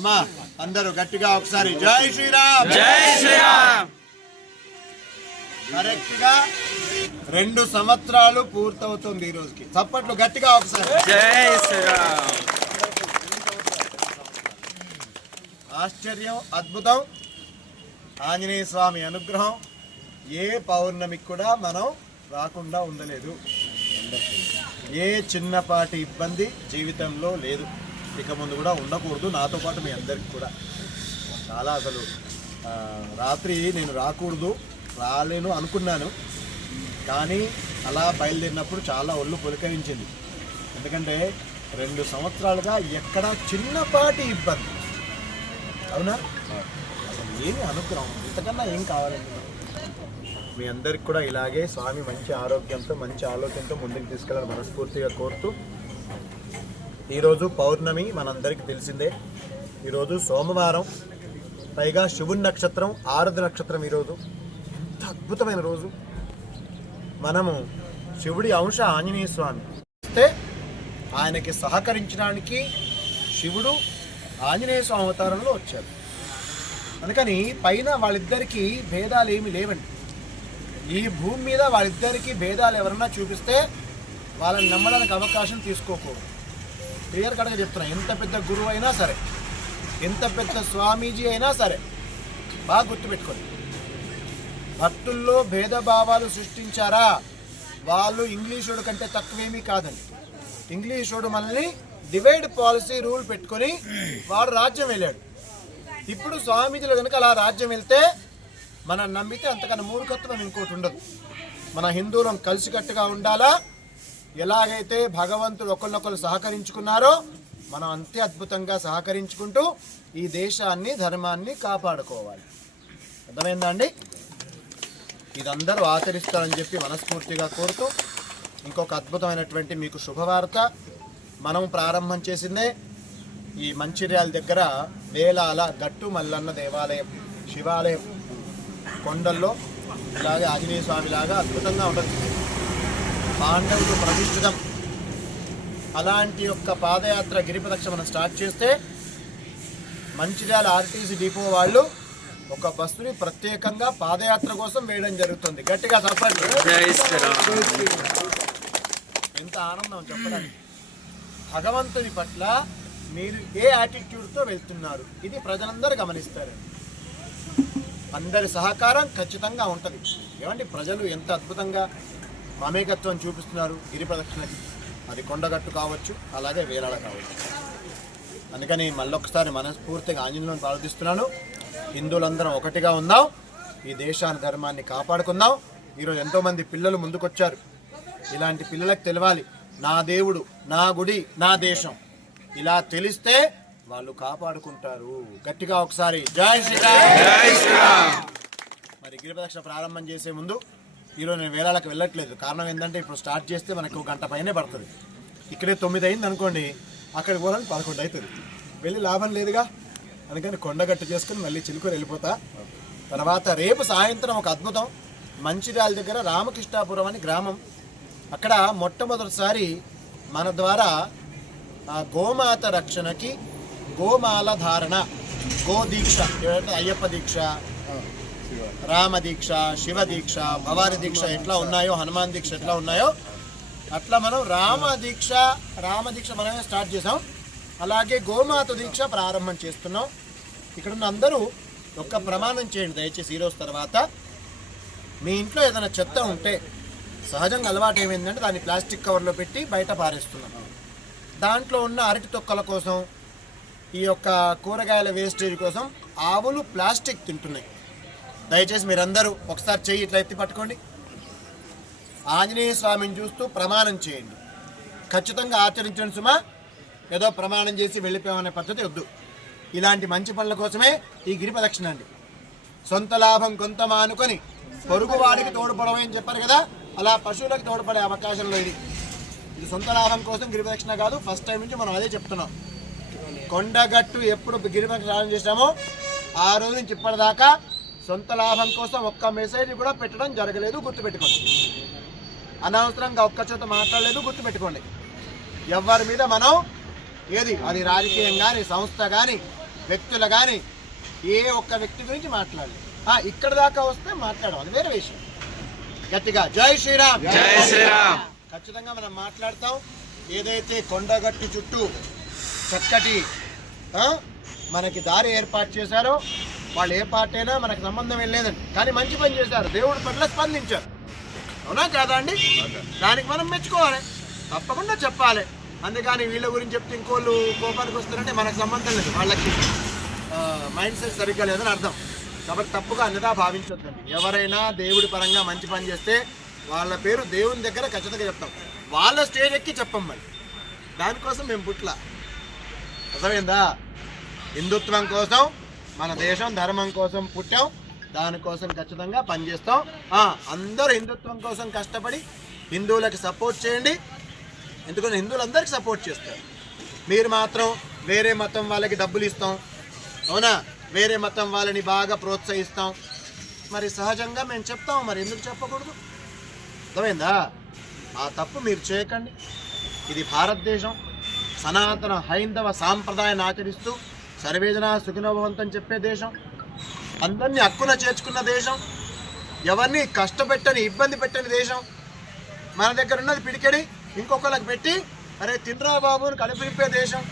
అమ్మా అందరూ గట్టిగా ఒకసారి జై శ్రీరామ్ జై శ్రీరామ్. కరెక్ట్ గా 2 సంవత్సరాలు పూర్తవుతుంది ఈ రోజుకి. చప్పట్లు గట్టిగా ఒకసారి. జై శ్రీరామ్. ఆశ్చర్యం, అద్భుతం. ఆంజనేయ స్వామి అనుగ్రహం ఏ పౌర్ణమికి కూడా మనం రాకుండా ఉండలేదు. ఏ చిన్నపాటి ఇబ్బంది జీవితంలో లేదు, ఇక ముందు కూడా ఉండకూడదు. నాతో పాటు మీ అందరికి కూడా చాలా అసలు రాత్రి నేను రాలేను అనుకున్నాను, కానీ అలా బయలుదేరినప్పుడు చాలా ఒళ్ళు పులకరించింది. ఎందుకంటే 2 సంవత్సరాలుగా ఎక్కడ చిన్నపాటి ఇబ్బంది. అవునా? అసలు ఏమి అనుగ్రహం, ఇంతకన్నా ఏం కావాలండి? మీ అందరికి కూడా ఇలాగే స్వామి మంచి ఆరోగ్యంతో మంచి ఆలోచనతో ముందుకు తీసుకెళ్ళాలని మనస్ఫూర్తిగా కోరుతూ, ఈరోజు పౌర్ణమి మనందరికీ తెలిసిందే. ఈరోజు సోమవారం, పైగా శివుని నక్షత్రం, ఆరుద్ర నక్షత్రం. ఈరోజు ఎంత అద్భుతమైన రోజు. మనము శివుడి అంశ ఆంజనేయ స్వామి వస్తే ఆయనకి సహకరించడానికి శివుడు ఆంజనేయ స్వామి అవతారంలో వచ్చారు. అందుకని పైన వాళ్ళిద్దరికీ భేదాలు ఏమి లేవండి. ఈ భూమి మీద వాళ్ళిద్దరికీ భేదాలు ఎవరన్నా చూపిస్తే వాళ్ళని నమ్మడానికి అవకాశం తీసుకోకూడదు. క్లియర్ కట్గా చెప్తున్నా. ఎంత పెద్ద గురువు అయినా సరే, ఎంత పెద్ద స్వామీజీ అయినా సరే, బాగా గుర్తుపెట్టుకోండి. భక్తుల్లో భేదభావాలు సృష్టించారా, వాళ్ళు ఇంగ్లీషుడు కంటే తక్కువేమీ కాదండి. ఇంగ్లీషుడు మనల్ని డివైడ్ పాలసీ రూల్ పెట్టుకొని వాడు రాజ్యం వెళ్ళాడు. ఇప్పుడు స్వామీజీలు కనుక అలా రాజ్యం వెళ్తే మనం నమ్మితే అంతకన్నా మూర్ఖత్వం ఇంకోటి ఉండదు. మన హిందువులం కలిసికట్టుగా ఉండాలా. ఎలాగైతే భగవంతుడు ఒకరినొకరు సహకరించుకున్నారో మనం అంతే అద్భుతంగా సహకరించుకుంటూ ఈ దేశాన్ని, ధర్మాన్ని కాపాడుకోవాలి. అర్థమైందా అండి? ఇదందరూ ఆచరిస్తారని చెప్పి మనస్ఫూర్తిగా కోరుతూ, ఇంకొక అద్భుతమైనటువంటి మీకు శుభవార్త. మనం ప్రారంభం చేసిందే ఈ మంచిర్యాల దగ్గర వేలాల గట్టు మల్లన్న దేవాలయం, శివాలయం కొండల్లో ఇలాగే ఆంజనేయ స్వామి లాగా అద్భుతంగా ఉంటుంది. పాండవులు ప్రతిష్ఠితం. అలాంటి యొక్క పాదయాత్ర గిరిప్రదక్ష మనం స్టార్ట్ చేస్తే మంచిర్యాల ఆర్టీసీ డిపో వాళ్ళు ఒక బస్సుని ప్రత్యేకంగా పాదయాత్ర కోసం వేయడం జరుగుతుంది. గట్టిగా చెప్పండి. ఎంత ఆనందం చెప్పడానికి. భగవంతుని పట్ల మీరు ఏ యాటిట్యూడ్తో వెళ్తున్నారు, ఇది ప్రజలందరూ గమనిస్తారు. అందరి సహకారం ఖచ్చితంగా ఉంటుంది. ఏమంటే ప్రజలు ఎంత అద్భుతంగా మమేకత్వం చూపిస్తున్నారు గిరి ప్రదక్షిణకి. అది కొండగట్టు కావచ్చు, అలాగే వేలాడ కావచ్చు. అందుకని మళ్ళొకసారి మనస్ఫూర్తిగా ఆంజనేయులను ప్రార్థిస్తున్నాను. హిందువులందరం ఒకటిగా ఉందాం, ఈ దేశాన్ని, ధర్మాన్ని కాపాడుకుందాం. ఈరోజు ఎంతోమంది పిల్లలు ముందుకొచ్చారు. ఇలాంటి పిల్లలకు తెలవాలి, నా దేవుడు, నా గుడి, నా దేశం. ఇలా తెలిస్తే వాళ్ళు కాపాడుకుంటారు. గట్టిగా ఒకసారి జై శ్రీరామ్. జై శ్రీరామ్. మరి గిరిప్రదక్షిణ ప్రారంభం చేసే ముందు ఈరోజు నేను వేలాలకు వెళ్ళట్లేదు. కారణం ఏంటంటే ఇప్పుడు స్టార్ట్ చేస్తే మనకు 1 గంట పైనే పడుతుంది. ఇక్కడే 9 అయింది అనుకోండి, అక్కడికి పోవడానికి 11 అవుతుంది. వెళ్ళి లాభం లేదుగా. అందుకని కొండగట్టు చేసుకుని మళ్ళీ చిలుకూరు వెళ్ళిపోతా. తర్వాత రేపు సాయంత్రం ఒక అద్భుతం. మంచిర్యాల దగ్గర రామకృష్ణాపురం అని గ్రామం. అక్కడ మొట్టమొదటిసారి మన ద్వారా గోమాత రక్షణకి గోమాల ధారణ, గోదీక్ష, అయ్యప్ప దీక్ష, రామ దీక్ష, శివ దీక్ష, భవాని దీక్ష ఎట్లా ఉన్నాయో, హనుమాన్ దీక్ష ఎట్లా ఉన్నాయో అట్లా మనం రామ దీక్ష మనమే స్టార్ట్ చేసాం. అలాగే గోమాత దీక్ష ప్రారంభం చేస్తున్నాం. ఇక్కడున్న అందరూ ఒక్క ప్రమాణం చేయండి దయచేసి. ఈరోజు తర్వాత మీ ఇంట్లో ఏదైనా చెత్త ఉంటే, సహజంగా అలవాటు ఏమైందంటే దాన్ని ప్లాస్టిక్ కవర్లో పెట్టి బయట పారేస్తున్నాం. దాంట్లో ఉన్న అరటి తొక్కల కోసం, ఈ యొక్క కూరగాయల వేస్టేజ్ కోసం ఆవులు ప్లాస్టిక్ తింటున్నాయి. దయచేసి మీరందరూ ఒకసారి చెయ్యి ఇట్లా ఎత్తి పట్టుకోండి. ఆంజనేయ స్వామిని చూస్తూ ప్రమాణం చేయండి. ఖచ్చితంగా ఆచరించండి సుమా. ఏదో ప్రమాణం చేసి వెళ్ళిపోయామనే పద్ధతి వద్దు. ఇలాంటి మంచి పనుల కోసమే ఈ గిరి ప్రదక్షిణ అండి. సొంత లాభం కొంత మానుకొని పొరుగువాడికి తోడ్పడమని అని చెప్పారు కదా, అలా పశువులకు తోడ్పడే అవకాశంలో ఇది సొంత లాభం కోసం గిరి ప్రదక్షిణ కాదు. ఫస్ట్ టైం నుంచి మనం అదే చెప్తున్నాం. కొండగట్టు ఎప్పుడు గిరి ప్రదక్షిణ ప్రారంభం చేసామో ఆ రోజు నుంచి ఇప్పటిదాకా సొంత లాభం కోసం ఒక్క మెసేజ్ కూడా పెట్టడం జరగలేదు. గుర్తుపెట్టుకోండి. అనవసరంగా ఒక్క చోట మాట్లాడలేదు. గుర్తుపెట్టుకోండి. ఎవరి మీద మనం ఏది, అది రాజకీయం కానీ, సంస్థ కానీ, వ్యక్తులు కానీ ఏ ఒక్క వ్యక్తి గురించి మాట్లాడలేదు. ఇక్కడ దాకా వస్తే మాట్లాడడం అది వేరే విషయం. గట్టిగా జై శ్రీరామ్, జై శ్రీరామ్. ఖచ్చితంగా మనం మాట్లాడతాం. ఏదైతే కొండగట్టు చుట్టూ చక్కటి మనకి దారి ఏర్పాటు చేశారో వాళ్ళు ఏ పార్టీ అయినా మనకు సంబంధం ఏం లేదండి, కానీ మంచి పని చేశారు, దేవుడి పట్ల స్పందించారు. అవునా కాదా అండి? దానికి మనం మెచ్చుకోవాలి, తప్పకుండా చెప్పాలి. అందుకని వీళ్ళ గురించి చెప్తే ఇంకోళ్ళు కోపానికి వస్తారంటే మనకు సంబంధం లేదు, వాళ్ళకి మైండ్ సెట్ సరిగ్గా లేదని అర్థం. కాబట్టి తప్పుగా అన్నదా భావించొద్దండి. ఎవరైనా దేవుడి పరంగా మంచి పని చేస్తే వాళ్ళ పేరు దేవుని దగ్గర ఖచ్చితంగా చెప్తాం, వాళ్ళ స్టేజ్ ఎక్కి చెప్పం. మరి దానికోసం మేము పుట్ల అర్థమైందా? హిందుత్వం కోసం, మన దేశం ధర్మం కోసం పుట్టాం, దానికోసం ఖచ్చితంగా పనిచేస్తాం. అందరూ హిందుత్వం కోసం కష్టపడి హిందువులకి సపోర్ట్ చేయండి, ఎందుకంటే హిందువులందరికీ సపోర్ట్ చేస్తారు. మీరు మాత్రం వేరే మతం వాళ్ళకి డబ్బులు ఇస్తాం, అవునా, వేరే మతం వాళ్ళని బాగా ప్రోత్సహిస్తాం, మరి సహజంగా మేము చెప్తాం, మరి ఎందుకు చెప్పకూడదు? అర్థమైందా? ఆ తప్పు మీరు చేయకండి. ఇది భారతదేశం, సనాతన హైందవ సాంప్రదాయాన్ని ఆచరిస్తూ సర్వేజన సుఖినోభవంతం చెప్పే దేశం, అందరినీ హక్కున చేర్చుకున్న దేశం, ఎవరిని కష్టపెట్టని ఇబ్బంది పెట్టని దేశం. మన దగ్గర ఉన్నది పిడికెడి ఇంకొకరికి పెట్టి అరే తినరా బాబు అని కడుపునిప్పే దేశం.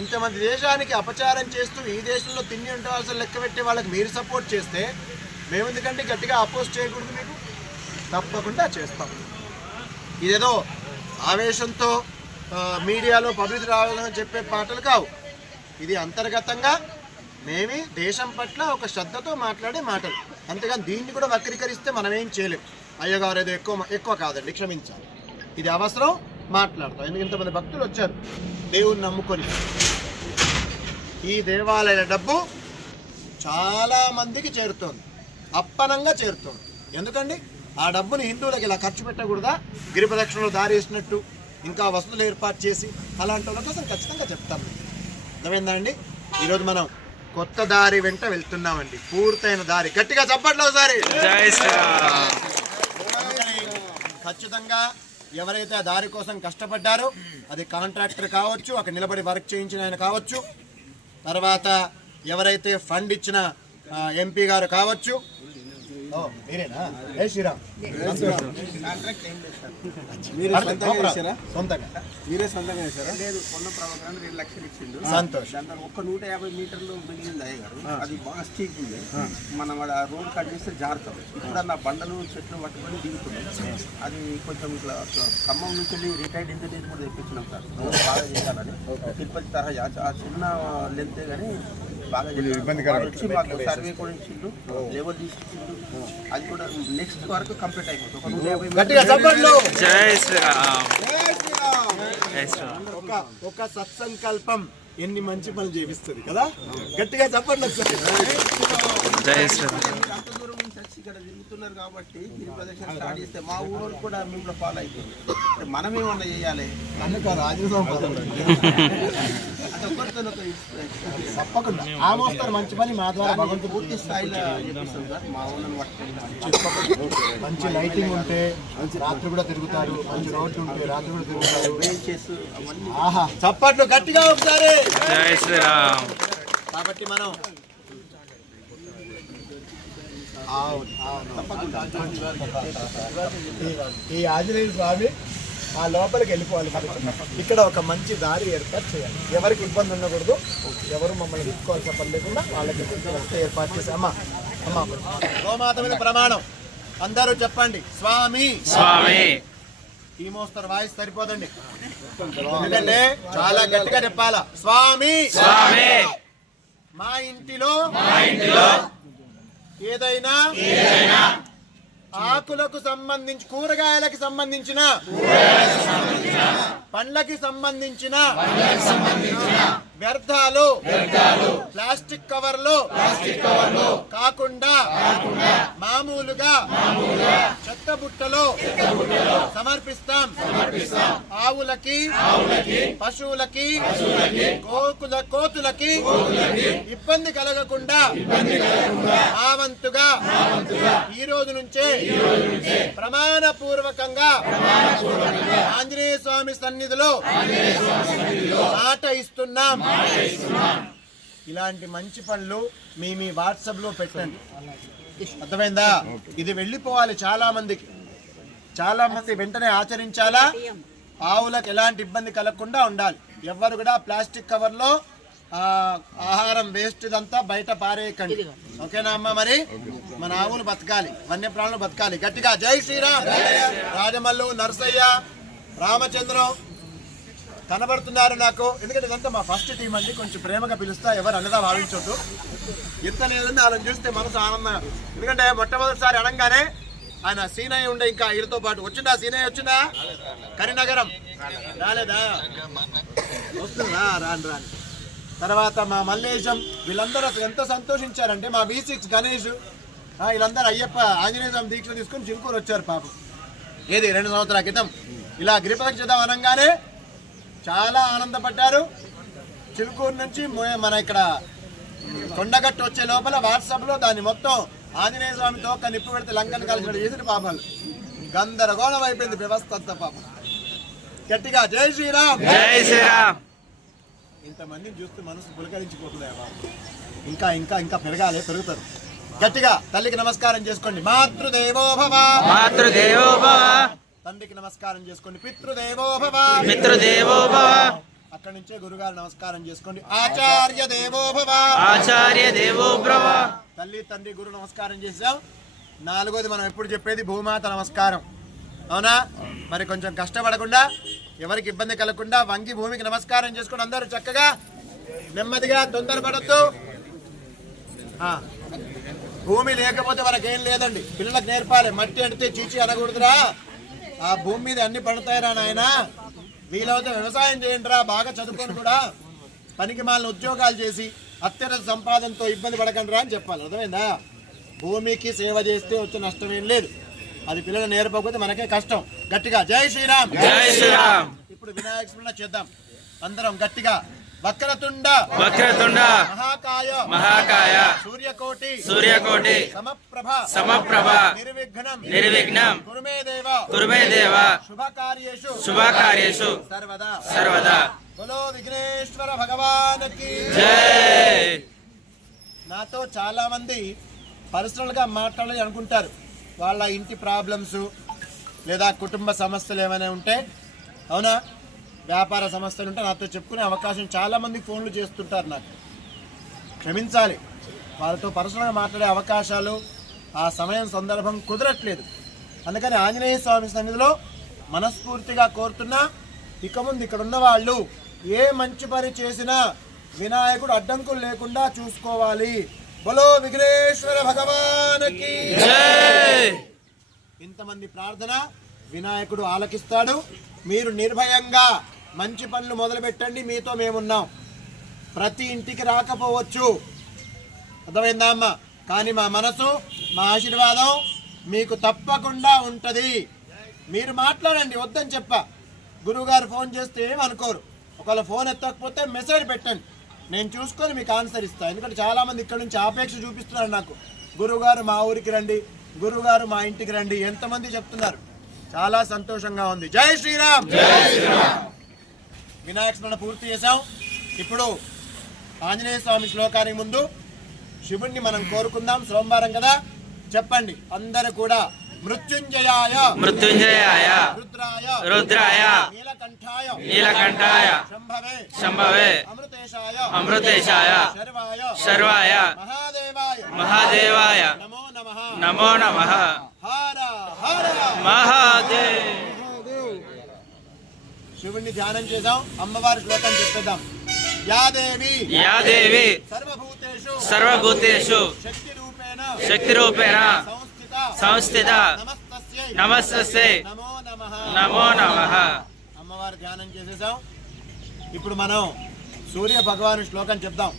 ఇంతమంది దేశానికి అపచారం చేస్తూ ఈ దేశంలో తిండి ఉండాల్సిన లెక్క పెట్టే వాళ్ళకి మీరు సపోర్ట్ చేస్తే మేము ఎందుకంటే గట్టిగా అపోజ్ చేయకూడదు? మీకు తప్పకుండా చేస్తాం. ఇదేదో ఆవేశంతో మీడియాలో పబ్లిసిటీ రావాలని చెప్పే మాటలు కావు. ఇది అంతర్గతంగా మేమే దేశం పట్ల ఒక శ్రద్ధతో మాట్లాడే మాటలు, అంతేగాని దీన్ని కూడా వక్రీకరిస్తే మనం ఏం చేయలేం. అయ్యగారు ఏదో ఎక్కువ కాదండి, క్షమించాలి, ఇది అవసరం, మాట్లాడతాం. ఎందుకు ఇంతమంది భక్తులు వచ్చారు దేవుణ్ణి నమ్ముకొని. ఈ దేవాలయ డబ్బు చాలా మందికి చేరుతోంది, అప్పనంగా చేరుతోంది. ఎందుకండి ఆ డబ్బుని హిందువులకు ఇలా ఖర్చు పెట్టకూడదా? గిరి ప్రదక్షిణలో దారి వేసినట్టు ఇంకా వసతులు ఏర్పాటు చేసి అలాంటి వాళ్ళ కోసం ఖచ్చితంగా చెప్తాం. అర్థమైందా అండి? ఈరోజు మనం కొత్త దారి వెంట వెళ్తున్నామండి, పూర్తయిన దారి. గట్టిగా చప్పట్లు ఒకసారి. ఖచ్చితంగా ఎవరైతే ఆ దారి కోసం కష్టపడ్డారో, అది కాంట్రాక్టర్ కావచ్చు, అక్కడ నిలబడి వర్క్ చేయించిన ఆయన కావచ్చు, తర్వాత ఎవరైతే ఫండ్ ఇచ్చిన ఎంపీ గారు కావచ్చు. మీరేనా? ఏ శ్రీరామ్, మీరే సొంతంగా చేశారా? లేదు, కొన్న ప్రభుత్వాన్ని 2 లక్షలు ఇచ్చిండు. సంతోషం. ఒక్క 150 మీటర్లు మిగిలింది అయ్యగారు, అది బాగా స్టీక్ ఉంది. మనం ఆ రోడ్ కట్ చేస్తే జారుతాం. ఇప్పుడు నా బండలు చెట్లు పట్టుకొని దిగుతున్నాం. అది కొంచెం ఇట్లా ఖమ్మం నుంచి వెళ్ళి రిటైర్డ్ ఇంజనీర్ కూడా తెప్పించినాం సార్, బాగా చేయాలని. తిరుపతి తరహా ఆ చిన్న లెంతే కానీ బాగా వచ్చి మాకు సర్వే కూడా ఇచ్చిండు, లెవెల్ తీసుకుంటు. అది కూడా నెక్స్ట్ వరకు కంప్లీట్ అయిపోతుంది. ఒక సత్సంకల్పం ఎన్ని మంచి పనులు చేపిస్తుంది కదా. గట్టిగా చెప్పండి. అంత దూరం నుంచి వచ్చి ఇక్కడ తిరుగుతున్నారు కాబట్టి గిరి ప్రదక్షిణ స్టార్ట్ చేస్తే మా ఊరు కూడా మేము ఫాలో అవుతుంది. మనం ఏమన్నా చేయాలి, తప్పకుండా ఆ మోస్తారు మంచి పని మా ద్వారా భగవంతుడు పూర్తి స్థాయిలో చేపిస్తాం సార్. మా ఊళ్ళని పట్టుకొని మంచి లైటింగ్ ఉంటే రాత్రి కూడా తిరుగుతారు, మంచి రోడ్లు ఉంటే రాత్రి కూడా తిరుగుతారు. బెంచెస్ అవన్నీ. ఆహా, చప్పట్లు గట్టిగా ఒకసారి. జై శ్రీరామ్. కాబట్టి మనం ఈ ఆంజనేయ స్వామి ఆ లోపలికి వెళ్ళిపోవాలి. ఇక్కడ ఒక మంచి దారి ఏర్పాటు చేయాలి, ఎవరికి ఇబ్బంది ఉండకూడదు, ఎవరు మమ్మల్ని తీసుకోవాల్సిన పని లేకుండా వాళ్ళకి ఏర్పాటు చేసి. అమ్మ గోమాత మీద ప్రమాణం అందరూ చెప్పండి. స్వామి స్వామి. ఈ మోస్తరు వాయిస్ సరిపోదండి, ఎందుకంటే చాలా గట్టిగా చెప్పాలా. స్వామి స్వామి. మా ఇంటిలో ఏదైనా ఆకులకు సంబంధించి, కూరగాయలకు సంబంధించిన, పండ్లకి సంబంధించిన వ్యర్థాలు ప్లాస్టిక్ కవర్లు కాకుండా మామూలుగా చెత్త బుట్టలో సమర్పిస్తాం. ఆవులకి, పశువులకి, కోతులకి ఇబ్బంది కలగకుండా ఆ వంతుగా ఈ రోజు నుంచే ప్రమాణపూర్వకంగా ఆంజనేయ స్వామి సన్నిధిలో మాట ఇస్తున్నాం. ఇలాంటి మంచి పనులు మీ వాట్సాప్లో పెట్టండి. అర్థమైందా? ఇది వెళ్ళిపోవాలి చాలా మందికి. చాలా మంది వెంటనే ఆచరించాలా. ఆవులకు ఎలాంటి ఇబ్బంది కలగకుండా ఉండాలి. ఎవ్వరు కూడా ప్లాస్టిక్ కవర్లో ఆహారం వేస్ట్ ఇదంతా బయట పారేయకండి. ఓకేనా అమ్మ? మరి మన ఆవులు బతకాలి, వన్యప్రాణులు బతకాలి. గట్టిగా జై శ్రీరామ్. రాజమల్లు, నరసయ్య, రామచంద్రం కనబడుతున్నారు నాకు. ఎందుకంటే ఇదంతా మా ఫస్ట్ టీం అండి. కొంచెం ప్రేమగా పిలుస్తా, ఎవరు అన్నదా భావించొద్దు. ఇంత లేదని వాళ్ళని చూస్తే మనసు ఆనందంగా. ఎందుకంటే మొట్టమొదటిసారి అనగానే ఆయన సీనయ్య ఉండే, ఇంకా వీళ్ళతో పాటు వచ్చిందా? సీనయ్య వచ్చిందా? కరీంనగరం రాలేదా? వస్తుందా? రాని. తర్వాత మా మల్లేశం, వీళ్ళందరూ అసలు ఎంత సంతోషించారంటే, మా V6 గణేష్, వీళ్ళందరూ అయ్యప్ప ఆంజనేయ స్వామి దీక్ష తీసుకుని చిలుకూరు వచ్చారు పాపం. ఏది 2 సంవత్సరాల క్రితం ఇలా గిరిపదక్ష చేద్దాం అనగానే చాలా ఆనందపడ్డారు. చిలుకూరు నుంచి మన ఇక్కడ కొండగట్టు వచ్చే లోపల వాట్సాప్లో దాన్ని మొత్తం ఆంజనేయ స్వామితో ఒక నిప్పు పెడితే లంకను కలిసి చేసిన పాపాలు గందరగోళం అయిపోయింది వ్యవస్థ అంతా పాపం. గట్టిగా జై శ్రీరామ్. జై శ్రీరామ్. ఇంతమందిని చూస్తే మనసు పులకరించిపోతుంది. ఇంకా ఇంకా ఇంకా పెరుగుతారు. గట్టిగా తల్లికి నమస్కారం చేసుకోండి. మాతృదేవోభవ. మాతృదేవోభవ. తండ్రికి నమస్కారం చేసుకోండి. పితృదేవోభవ. పితృదేవోభవ. అక్కడి నుంచే గురుగారు నమస్కారం చేసుకోండి. ఆచార్య దేవోభవ. ఆచార్య దేవోభవ. తల్లి తండ్రి గురు నమస్కారం చేసాం. 4వది మనం ఎప్పుడు చెప్పేది భూమాత నమస్కారం. అవునా? మరి కొంచెం కష్టపడకుండా, ఎవరికి ఇబ్బంది కలగకుండా వంగి భూమికి నమస్కారం చేసుకుని అందరూ చక్కగా నెమ్మదిగా, తొందరపడద్దు. భూమి లేకపోతే మనకేం లేదండి. పిల్లలకు నేర్పాలి. మట్టి అడితే చీచి అనకూడదురా. ఆ భూమి మీద అన్ని పడతాయిరా నాయన. వీలవుతే వ్యవసాయం చేయండి రా. బాగా చదువుకొని కూడా పనికి మాలిన ఉద్యోగాలు చేసి అత్యధిక సంపాదనతో ఇబ్బంది పడకండి రా అని చెప్పాలి. అర్థమైందా? భూమికి సేవ చేస్తే వచ్చే నష్టం ఏం లేదు. అది పిల్లలు నేర్పకపోతే మనకే కష్టం. గట్టిగా జై శ్రీరామ్. జై శ్రీరామ్. ఇప్పుడు వినాయక స్మరణ చేద్దాం అందరం గట్టిగా. వక్రతుండ. వక్రతుండ. మహాకాయ. మహాకాయ. సూర్యకోటి. సూర్యకోటి. సమప్రభ. సమప్రభ. నిర్విఘ్నం. నిర్విఘ్నం. కురుమే దేవ. కురుమే దేవ. శుభకార్యేషు. శుభకార్యేషు. సర్వదా. సర్వదా. బోలో విఘ్నేశ్వర భగవానికి జై. నాతో చాలా మంది పర్సనల్ గా మాట్లాడాలి అనుకుంటారు. వాళ్ళ ఇంటి ప్రాబ్లమ్స్ లేదా కుటుంబ సమస్యలు ఏమైనా ఉంటే, అవునా, వ్యాపార సమస్యలు ఉంటే నాతో చెప్పుకునే అవకాశం చాలా మంది ఫోన్లు చేస్తుంటారు. నాకు క్షమించాలి, వాళ్ళతో పర్సనల్గా మాట్లాడే అవకాశాలు ఆ సమయం సందర్భం కుదరట్లేదు. అందుకని ఆంజనేయ స్వామి సన్నిధిలో మనస్ఫూర్తిగా కోరుతున్నా, ఇక ముందు ఇక్కడ ఉన్న వాళ్ళు ఏ మంచి పని చేసినా వినాయకుడు అడ్డంకులు లేకుండా చూసుకోవాలి. బలో విఘ్నేశ్వర భగవానికి జై. ఇంతమంది ప్రార్థన వినాయకుడు ఆలకిస్తాడు. మీరు నిర్భయంగా మంచి పనులు మొదలు పెట్టండి. మీతో మేమున్నాం. ప్రతి ఇంటికి రాకపోవచ్చు, అర్థమైందా అమ్మ? కానీ మా మనసు, మా ఆశీర్వాదం మీకు తప్పకుండా ఉంటుంది. మీరు మాట్లాడండి, వద్దని చెప్ప. గురువుగారు ఫోన్ చేస్తే ఏమనుకోరు. ఒకవేళ ఫోన్ ఎత్తకపోతే మెసేజ్ పెట్టండి, నేను చూసుకొని మీకు ఆన్సర్ ఇస్తాను. ఎందుకంటే చాలామంది ఇక్కడ నుంచి ఆపేక్ష చూపిస్తున్నారు నాకు. గురువుగారు మా ఊరికి రండి, గురువుగారు మా ఇంటికి రండి, ఎంతమంది చెప్తున్నారు. చాలా సంతోషంగా ఉంది. జై శ్రీరామ్. వినాయక స్మరణ పూర్తి చేశాం. ఇప్పుడు ఆంజనేయ స్వామి శ్లోకానికి ముందు శివుణ్ణి మనం కోరుకుందాం. సోమవారం కదా, చెప్పండి అందరూ కూడా. మృత్యుంజయాయ. మృత్యుంజయాయ. రుద్రాయ. రుద్రాయ. నీలకంఠాయ. నీలకంఠాయ. శంభవే. శంభవే. అమృతేశాయ. అమృతేశాయ. శర్వాయ. శర్వాయ. మహాదేవాయ. మహాదేవాయ. నమో నమః. నమో నమః. హర హర మహాదేవ్. శివుణ్ణి ధ్యానం చేద్దాం. అమ్మవారి శ్లోకం చెప్పేద్దాం. యాదేవి. యాదేవి. సర్వభూతేషు. సర్వభూతేషు. శక్తి రూపేణ. శక్తి రూపేణ. సంస్థిత. నమస్తస్యై. నమో నమః. నమో నమః. అమ్మవారి ధ్యానం చేసేసాం. ఇప్పుడు మనం సూర్య భగవాను శ్లోకం చెప్దాం.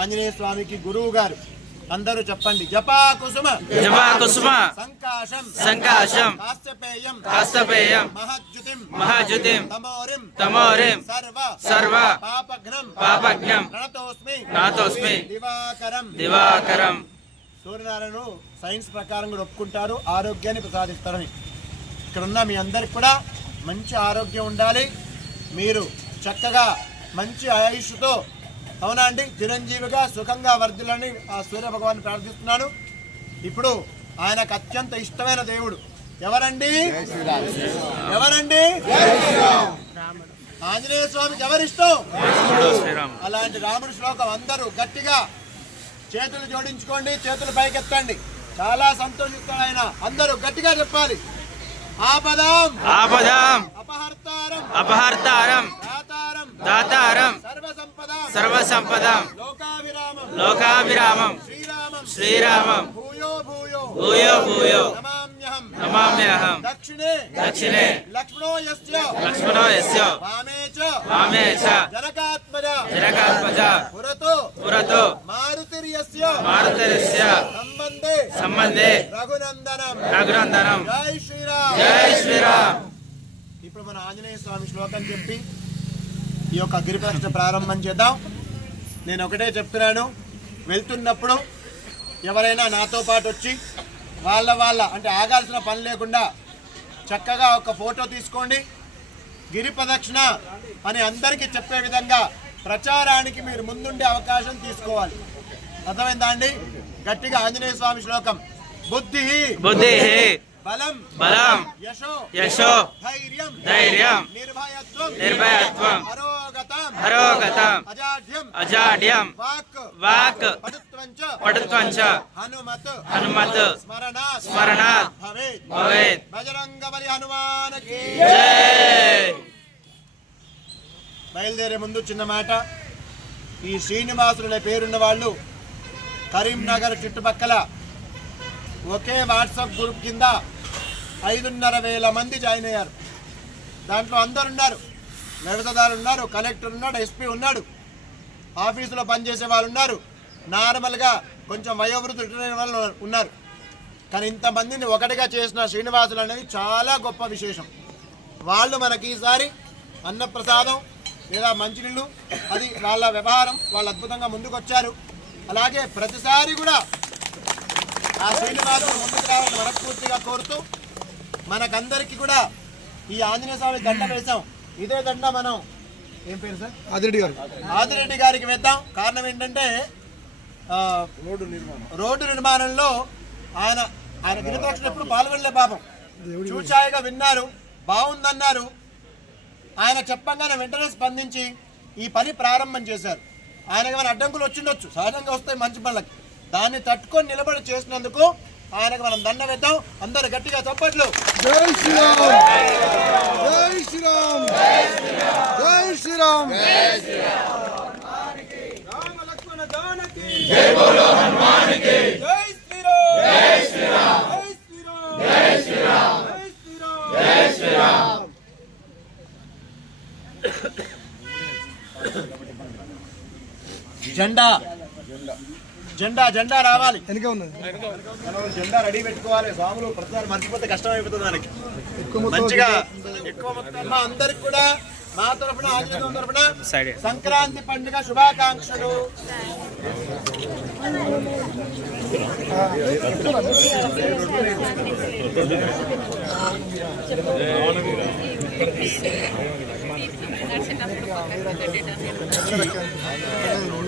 ఆంజనేయ స్వామికి గురువు గారు అందరూ చెప్పండి. జపా కుసుమ. జపా కుసుమ. సంకాశం. సంకాశం. కాశ్యపేయం. కాశ్యపేయం. మహజ్జుతిం. మహజ్జుతిం. తమోరిం. తమోరిం. సర్వ. సర్వ. పాపఘ్నం. పాపఘ్నం. ప్రణతోస్మి. ప్రణతోస్మి. దివాకరం. దివాకరం. సూర్యనారాయణుడు సైన్స్ ప్రకారం కూడా ఒప్పుకుంటారు, ఆరోగ్యాన్ని ప్రసాదిస్తారని. ఇక్కడ ఉన్న మీ అందరికి కూడా మంచి ఆరోగ్యం ఉండాలి. మీరు చక్కగా మంచి ఆయుష్తో అవునా అండి? చిరంజీవిగా సుఖంగా వర్ధిల్లని ఆ సూర్య భగవాన్ ప్రార్థిస్తున్నాను. ఇప్పుడు ఆయనకు అత్యంత ఇష్టమైన దేవుడు ఎవరండి? ఎవరండి? ఆంజనేయ స్వామికి ఎవరిష్టం? అలాంటి రాముడి శ్లోకం అందరూ గట్టిగా చేతులు జోడించుకోండి, చేతులు పైకెత్తండి. చాలా సంతోషిస్తాడు ఆయన. అందరూ గట్టిగా చెప్పాలి. ఆపదాం ఆపదాం అపహర్తారం అపహర్తారం దాతారం దాతారం సర్వసంపదాం సర్వసంపదాం లోకాభిరామం లోకాభిరామం శ్రీరామం శ్రీరామం భూయో భూయో భూయో భూయో నమామ్యహం నమామ్యహం దక్షిణే దక్షిణే లక్ష్మణో యస్య లక్ష్మణో యస్య వామే చ వామే చ జనకాత్మజ జనకాత్మజ పురతో పురతో మారుతిర్యస్య మారుతరస్య సంబంధే సంబంధే రఘునందనం రఘునందనం జై శ్రీరామ్. జై శ్రీరామ్. ఇప్పుడు మన ఆంజనేయ స్వామి శ్లోకం చెప్పి ఈ యొక్క గిరిప్రదక్షిణ ప్రారంభం చేద్దాం. నేను ఒకటే చెప్తున్నాను, వెళ్తున్నప్పుడు ఎవరైనా నాతో పాటు వచ్చి వాళ్ళ అంటే ఆగాల్సిన పని లేకుండా చక్కగా ఒక ఫోటో తీసుకోండి. గిరి ప్రదక్షిణ అని అందరికీ చెప్పే విధంగా ప్రచారానికి మీరు ముందుండే అవకాశం తీసుకోవాలి. అర్థమైందా అండి? గట్టిగా ఆంజనేయ స్వామి శ్లోకం. బుద్ధి బుద్ధి బలం బలం యశో యశో ధైర్యం ధైర్యం నిర్భయత్వం నిర్భయత్వం అరోగతం అరోగతం అజాఢ్యం అజాడ్యం వాక్ వాక్ పటుత్వం చ పటుత్వం చ హనుమత్ హనుమత్ స్మరణాత్ స్మరణాత్ భవేత్ భవేత్. బజరంగబలి హనుమానకి జై. బయలుదేరే ముందు చిన్న మాట. ఈ శ్రీనివాసుల పేరున్న వాళ్ళు కరీంనగర్ చుట్టుపక్కల ఒకే వాట్సాప్ గ్రూప్ కింద 5,500 మంది జాయిన్ అయ్యారు. దాంట్లో అందరు ఉన్నారు. వ్యవసాయదారు ఉన్నారు, కలెక్టర్ ఉన్నాడు, ఎస్పీ ఉన్నాడు, ఆఫీసులో పనిచేసే వాళ్ళు ఉన్నారు, నార్మల్గా కొంచెం వయోవృద్ధులు రిటైర్ అయిన వాళ్ళు ఉన్నారు. కానీ ఇంతమందిని ఒకటిగా చేసిన శ్రీనివాసులు అనేది చాలా గొప్ప విశేషం. వాళ్ళు మనకి ఈసారి అన్నప్రసాదం లేదా మంచినీళ్ళు అది వాళ్ళ వ్యవహారం, వాళ్ళు అద్భుతంగా ముందుకొచ్చారు. అలాగే ప్రతిసారి కూడా ఆ శ్రీనివాసులు ముందుకు రావాలని మనస్ఫూర్తిగా కోరుతూ మనకందరికీ కూడా ఈ ఆంజనేయ స్వామి దండ వేసాం. ఇదే దండ మనం ఏం పేరు సార్? ఆదిరెడ్డి గారికి వేద్దాం. కారణం ఏంటంటే రోడ్డు నిర్మాణంలో ఆయన గిరిప్రదక్షిణ ఎప్పుడు పాల్గొనలే పాపం. చూచాయిగా విన్నారు, బాగుందన్నారు. ఆయన చెప్పంగానే వెంటనే స్పందించి ఈ పని ప్రారంభం చేశారు. ఆయనకి మన అడ్డంకులు వచ్చిండొచ్చు, సహజంగా వస్తాయి మంచి పనులకి. దాన్ని తట్టుకొని నిలబడి చేసినందుకు ఆయనకు మనం దండ వేద్దాం. అందరూ గట్టిగా చప్పట్లు. జై శ్రీరామ్, జై శ్రీరామ్, జై శ్రీరామ్, జై శ్రీరామ్. రామ లక్ష్మణ జానకి జై బోలో హనుమానికి జై శ్రీరామ్, జై శ్రీరామ్, జై శ్రీరామ్, జై శ్రీరామ్, జై శ్రీరామ్, జై శ్రీరామ్. జెండా జెండా జెండా రావాలి. వెనక ఉన్నది మనం జెండా రెడీ పెట్టుకోవాలి. స్వాములు ప్రతిసారి మర్చిపోతే కష్టం అయిపోతుంది. దానికి మంచిగా ఎక్కువ మొత్తంలో అందరికి కూడా మా తరఫున ఆంజనేయ తరఫున సంక్రాంతి పండుగ శుభాకాంక్షలు.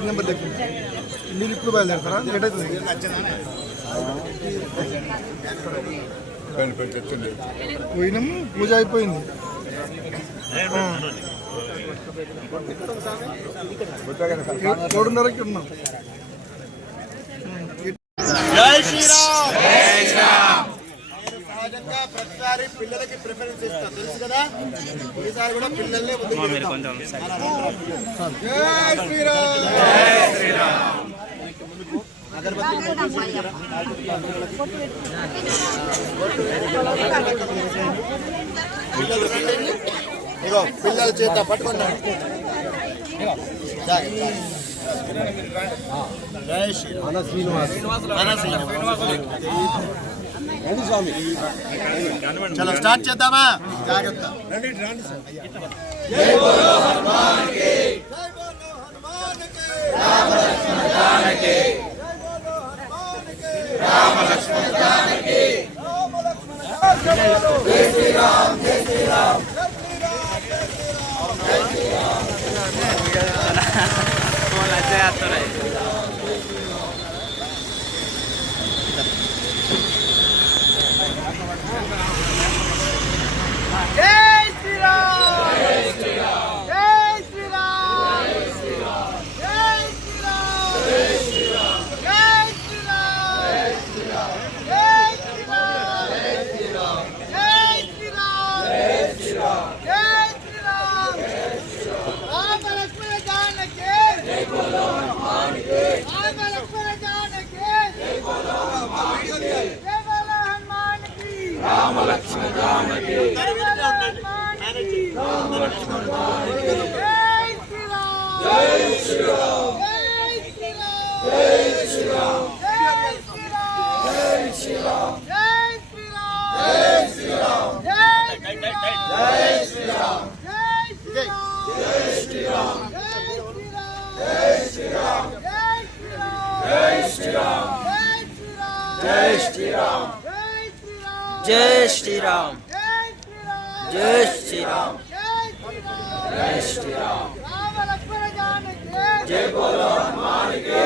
నెంబర్ దగ్గర మీరు ఇప్పుడు బయలుదేరుతారా? లేట్ అవుతుంది. పోయినాము, పూజ అయిపోయింది. ఏడున్నరకి ఉన్నాం. జై శ్రీరామ్. జై శ్రీరామ్. నేను సహజంగా ప్రతిసారి పిల్లలకి ప్రిఫరెన్స్ ఇస్తాను, తెలుసు కదా. ఈసారి కూడా పిల్లల్ని ముందుకు మీరు పెడతాం. కొంచెం జై శ్రీరామ్. జై శ్రీరామ్. అగరబత్తి పిల్లలు రండి. ఇగో పిల్లల చేత పట్టుకున్నాడు. జై శ్రీరామ్. మన శ్రీనివాస్ చలో స్టార్ట్ చేద్దామా? జాగ్రత్త. జై బోలో హనుమానికి జై బోలో హనుమానికి రామ లక్ష్మణ జానకి జై బోలో హనుమానికి రామ లక్ష్మణ జానకి రామ లక్ష్మణ జానకి జై శ్రీరామ్, జై శ్రీరామ్, జై శ్రీరామ్, జై శ్రీరామ్, జై శ్రీరామ్. जय श्री राम, जय श्री राम, जय श्री राम, जय बोलो हनुमान की,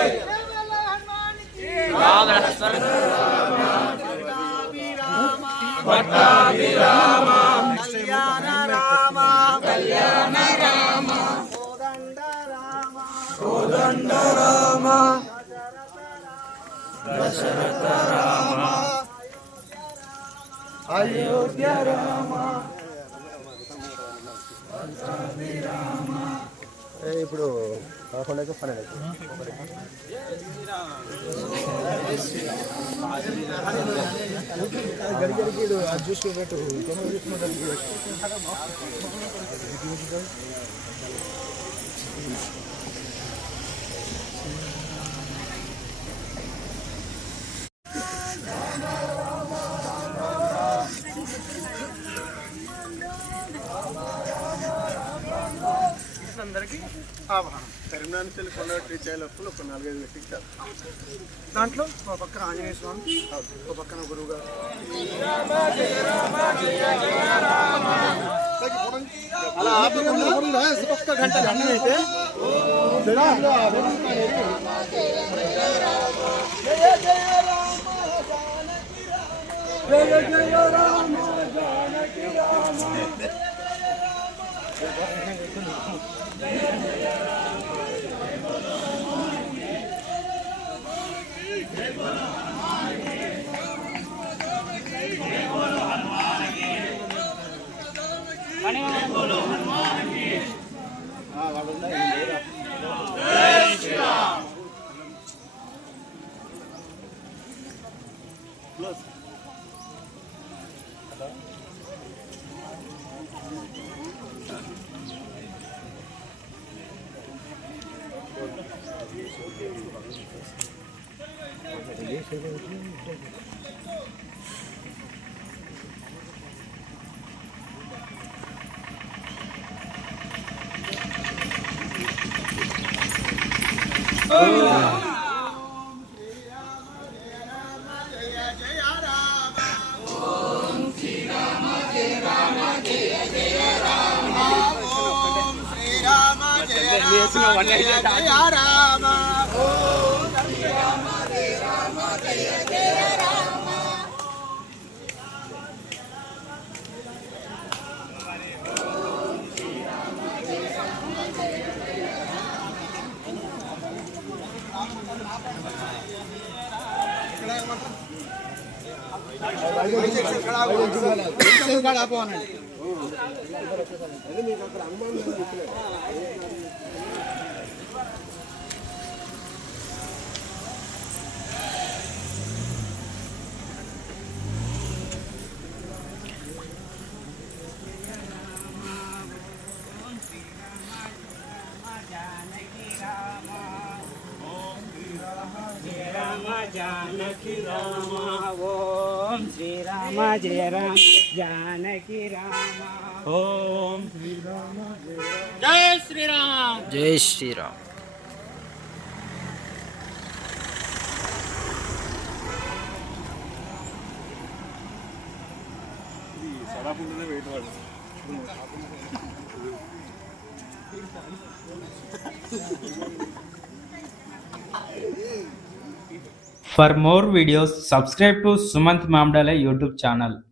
राम लक्ष्मण पट्टाभि राम, कल्याण राम, कल्याण राम, कोदंड राम, दशरथ राम, अयोध्य राम, ఇప్పుడు 11 12 గడిగడికి అది చూసుకున్నట్టు అందరికీ ఆవాహనం కరీంనగర్ కొండగట్టు చేయాలప్పుడు ఒక 4-5 పెట్టించారు. దాంట్లో ఒక పక్కన ఆంజనేయ స్వామి, ఒక పక్కన గురువు గారు. అలా ఒక్క గంట అన్నీ అయితే जानकी राम ओम श्री राम जय राम जानकी राम ओम श्री राम जय श्री राम जय Shri Ram. For more videos, subscribe to Sumant Mamdale YouTube channel.